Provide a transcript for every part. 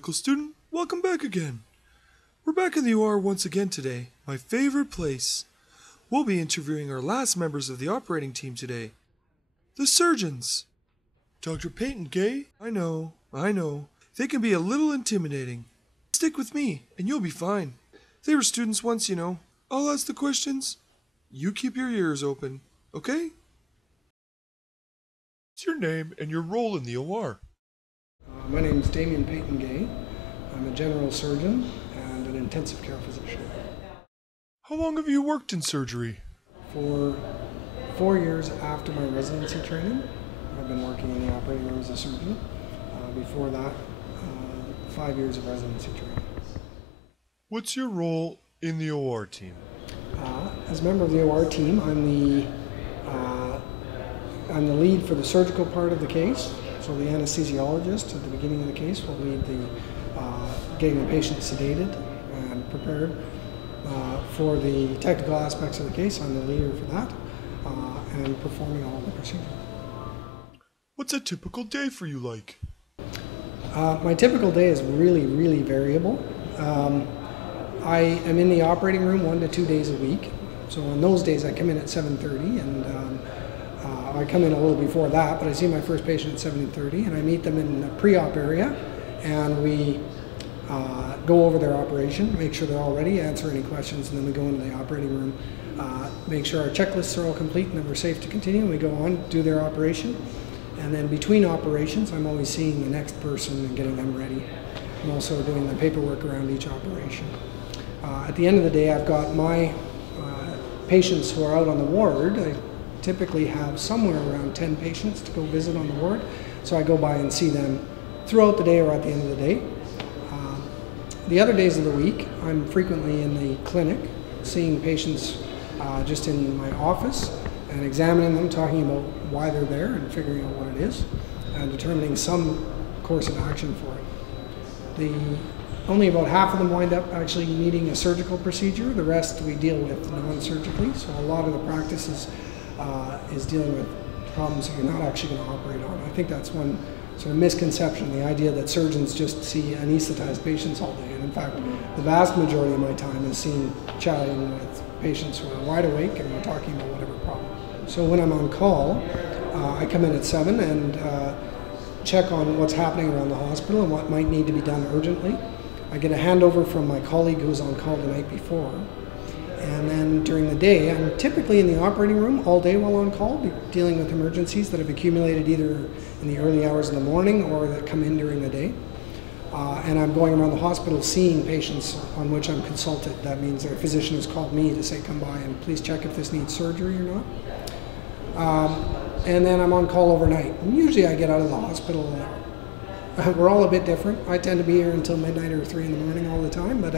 medical student, welcome back again. We're back in the OR once again today, my favorite place. We'll be interviewing our last members of the operating team today, the surgeons. Dr. Peyton Gay, I know, they can be a little intimidating. Stick with me, and you'll be fine. They were students once, you know. I'll ask the questions. You keep your ears open, okay? What's your name and your role in the OR? My name is Damian Peyton Gay. I'm a general surgeon and an intensive care physician. How long have you worked in surgery? For 4 years after my residency training, I've been working in the operating room as a surgeon. Before that, 5 years of residency training. What's your role in the OR team? As a member of the OR team, I'm the lead for the surgical part of the case. So the anesthesiologist at the beginning of the case will lead the getting the patient sedated and prepared. For the technical aspects of the case, I'm the leader for that and performing all the procedures. What's a typical day for you like? My typical day is really variable. I am in the operating room 1 to 2 days a week. So on those days I come in at 7:30 and I come in a little before that, but I see my first patient at 7:30 and I meet them in the pre-op area and we go over their operation, make sure they're all ready, answer any questions, and then we go into the operating room, make sure our checklists are all complete and that we're safe to continue, and we go on, do their operation. And then between operations, I'm always seeing the next person and getting them ready. I'm also doing the paperwork around each operation. At the end of the day, I've got my patients who are out on the ward. I typically have somewhere around 10 patients to go visit on the ward, so I go by and see them throughout the day or at the end of the day. The other days of the week, I'm frequently in the clinic, seeing patients just in my office and examining them, talking about why they're there and figuring out what it is and determining some course of action for it. Only about half of them wind up actually needing a surgical procedure. The rest we deal with non-surgically, so a lot of the practice is dealing with problems that you're not actually going to operate on. I think that's one sort of misconception, the idea that surgeons just see anesthetized patients all day. And in fact, the vast majority of my time is chatting with patients who are wide awake and we're talking about whatever problem. So when I'm on call, I come in at 7 and check on what's happening around the hospital and what might need to be done urgently. I get a handover from my colleague who's on call the night before. And then during the day, I'm typically in the operating room all day while on call, dealing with emergencies that have accumulated either in the early hours of the morning or that come in during the day. And I'm going around the hospital seeing patients on which I'm consulted. That means their physician has called me to say, come by and please check if this needs surgery or not. And then I'm on call overnight. And usually I get out of the hospital. We're all a bit different. I tend to be here until midnight or 3 in the morning all the time, but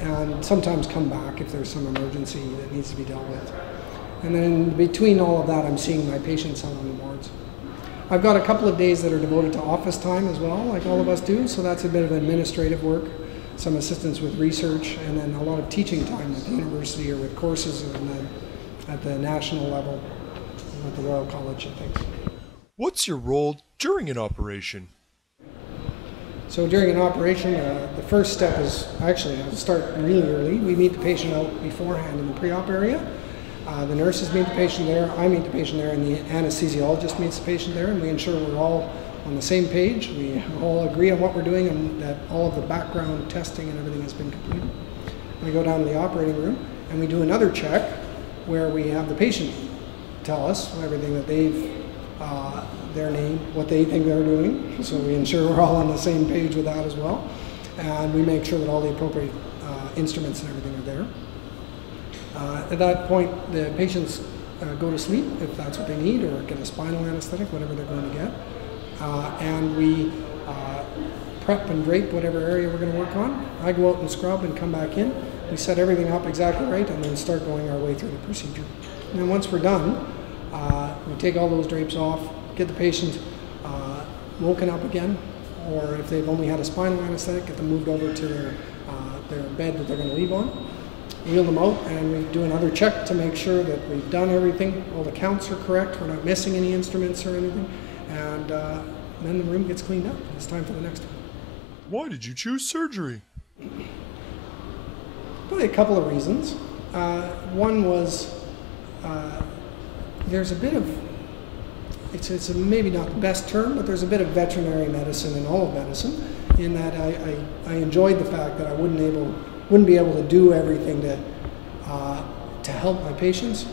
and sometimes come back if there's some emergency that needs to be dealt with. And then between all of that, I'm seeing my patients out on the wards. I've got a couple of days that are devoted to office time as well, like all of us do, so that's a bit of administrative work, some assistance with research, and then a lot of teaching time at the university or with courses at the national level, at the Royal College and things. What's your role during an operation? So during an operation, the first step is actually I'll start really early. We meet the patient out beforehand in the pre-op area. The nurses meet the patient there, I meet the patient there, and the anesthesiologist meets the patient there, and we ensure we're all on the same page. We all agree on what we're doing and that all of the background testing and everything has been completed. We go down to the operating room and we do another check where we have the patient tell us everything that they've their name, what they think they're doing, so we ensure we're all on the same page with that as well, and we make sure that all the appropriate instruments and everything are there. At that point, the patients go to sleep if that's what they need, or get a spinal anesthetic, whatever they're going to get, and we prep and drape whatever area we're going to work on. I go out and scrub and come back in. We set everything up exactly right and then start going our way through the procedure. And then once we're done, we take all those drapes off, get the patient woken up again, or if they've only had a spinal anesthetic, get them moved over to their bed that they're going to leave on, wheel them out, and we do another check to make sure that we've done everything, all the counts are correct, we're not missing any instruments or anything, and then the room gets cleaned up. It's time for the next one. Why did you choose surgery? Probably a couple of reasons. One was there's a bit of, it's maybe not the best term, but there's a bit of veterinary medicine in all of medicine, in that I enjoyed the fact that I wouldn't be able to do everything to help my patients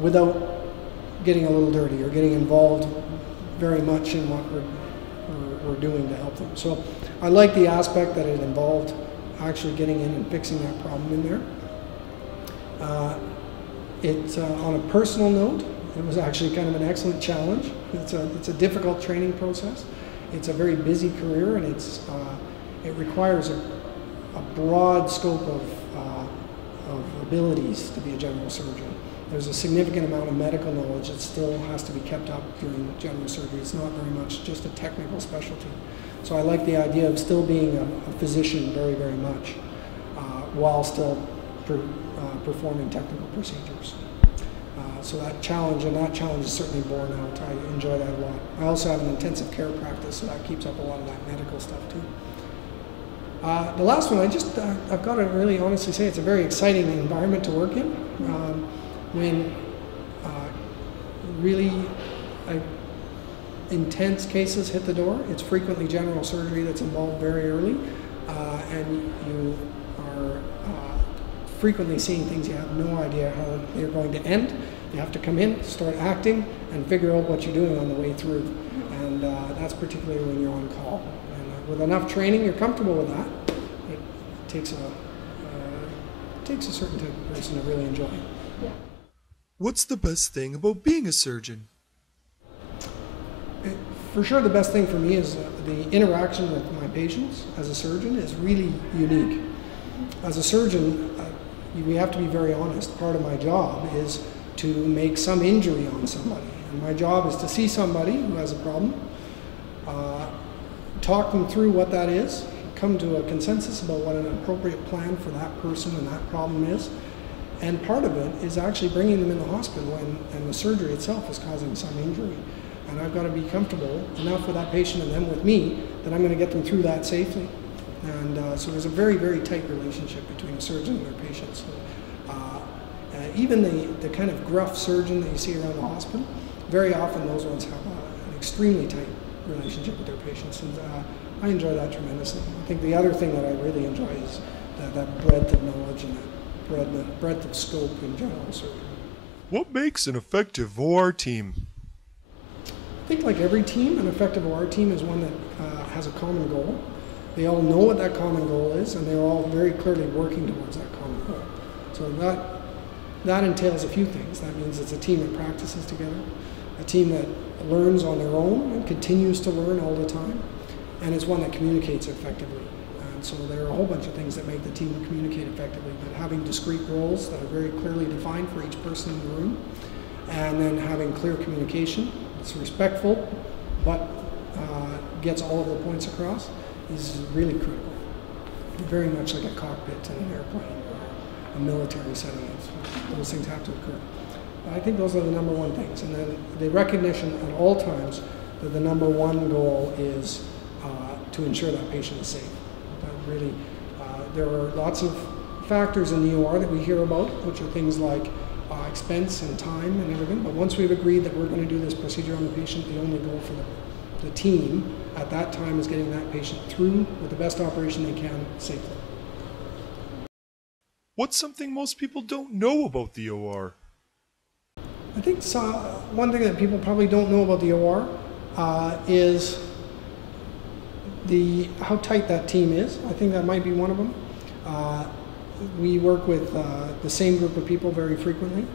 without getting a little dirty or getting involved very much in what we're doing to help them. So I like the aspect that it involved actually getting in and fixing that problem in there. On a personal note, it was actually kind of an excellent challenge. It's a difficult training process. It's a very busy career, and it requires a broad scope of abilities to be a general surgeon. There's a significant amount of medical knowledge that still has to be kept up during general surgery. It's not very much just a technical specialty. So I like the idea of still being a physician very, very much, while still performing technical procedures. So that challenge is certainly borne out. I enjoy that a lot. I also have an intensive care practice, so that keeps up a lot of that medical stuff too. The last one, I've got to really honestly say it's a very exciting environment to work in. When really intense cases hit the door, it's frequently general surgery that's involved very early, and you are frequently seeing things you have no idea how they're going to end. You have to come in, start acting, and figure out what you're doing on the way through. And that's particularly when you're on call. And with enough training, you're comfortable with that. It takes a certain type of person to really enjoy it. What's the best thing about being a surgeon? For sure, the best thing for me is the interaction with my patients as a surgeon is really unique. As a surgeon, we have to be very honest. Part of my job is to make some injury on somebody. And my job is to see somebody who has a problem, talk them through what that is, come to a consensus about what an appropriate plan for that person and that problem is. And part of it is actually bringing them in the hospital and the surgery itself is causing some injury. And I've got to be comfortable enough with that patient and them with me that I'm going to get them through that safely. And so there's a very, very tight relationship between a surgeon and their patients. Even the kind of gruff surgeon that you see around the hospital, very often those ones have an extremely tight relationship with their patients. And I enjoy that tremendously. I think the other thing that I really enjoy is that breadth of knowledge and that breadth of scope in general surgery. What makes an effective OR team? I think like every team, an effective OR team is one that has a common goal. They all know what that common goal is, and they're all very clearly working towards that common goal. So that entails a few things. That means it's a team that practices together, a team that learns on their own and continues to learn all the time, and it's one that communicates effectively. And so there are a whole bunch of things that make the team communicate effectively, but having discrete roles that are very clearly defined for each person in the room, and then having clear communication, it's respectful, but gets all of the points across, is really critical. Very much like a cockpit in an airplane or a military setting. Those things have to occur. I think those are the number one things. And then the recognition at all times that the number one goal is to ensure that patient is safe. That really, there are lots of factors in the OR that we hear about, which are things like expense and time and everything. But once we've agreed that we're going to do this procedure on the patient, the only goal for the team at that time is getting that patient through with the best operation they can safely. What's something most people don't know about the OR? I think one thing that people probably don't know about the OR is how tight that team is. I think that might be one of them. We work with the same group of people very frequently.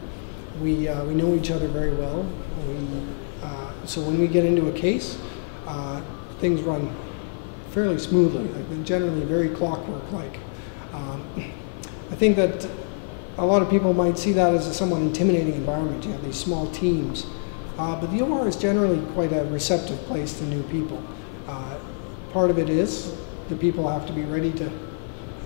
We know each other very well. So when we get into a case, things run fairly smoothly, like generally very clockwork-like. I think that a lot of people might see that as a somewhat intimidating environment. You have these small teams, but the OR is generally quite a receptive place to new people. Part of it is the people have to be ready to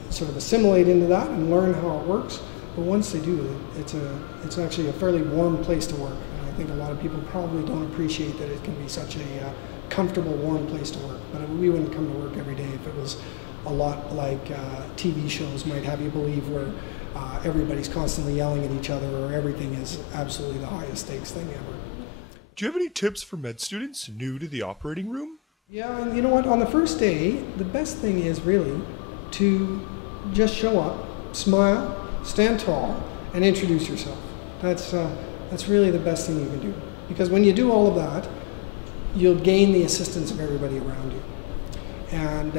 sort of assimilate into that and learn how it works. But once they do, it's actually a fairly warm place to work. And I think a lot of people probably don't appreciate that it can be such a comfortable, warm place to work. But we wouldn't come to work every day if it was a lot like TV shows might have you believe, where everybody's constantly yelling at each other or everything is absolutely the highest stakes thing ever. Do you have any tips for med students new to the operating room? Yeah, and you know what? On the first day, the best thing is really to just show up, smile, stand tall, and introduce yourself. That's really the best thing you can do. Because when you do all of that, you'll gain the assistance of everybody around you. And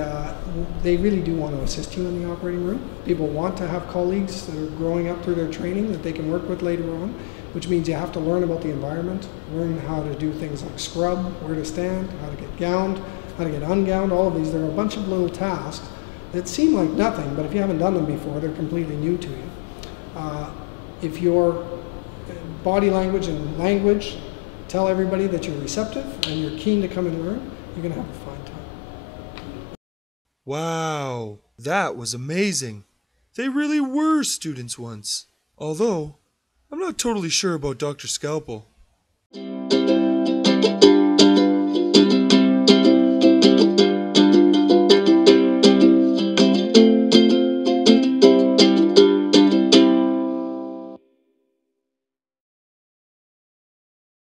they really do want to assist you in the operating room. People want to have colleagues that are growing up through their training that they can work with later on, which means you have to learn about the environment, learn how to do things like scrub, where to stand, how to get gowned, how to get ungowned, all of these. There are a bunch of little tasks that seem like nothing, but if you haven't done them before, they're completely new to you. If your body language and language tell everybody that you're receptive and you're keen to come and learn, you're going to have a fine time. Wow, that was amazing. They really were students once. Although, I'm not totally sure about Dr. Scalpel.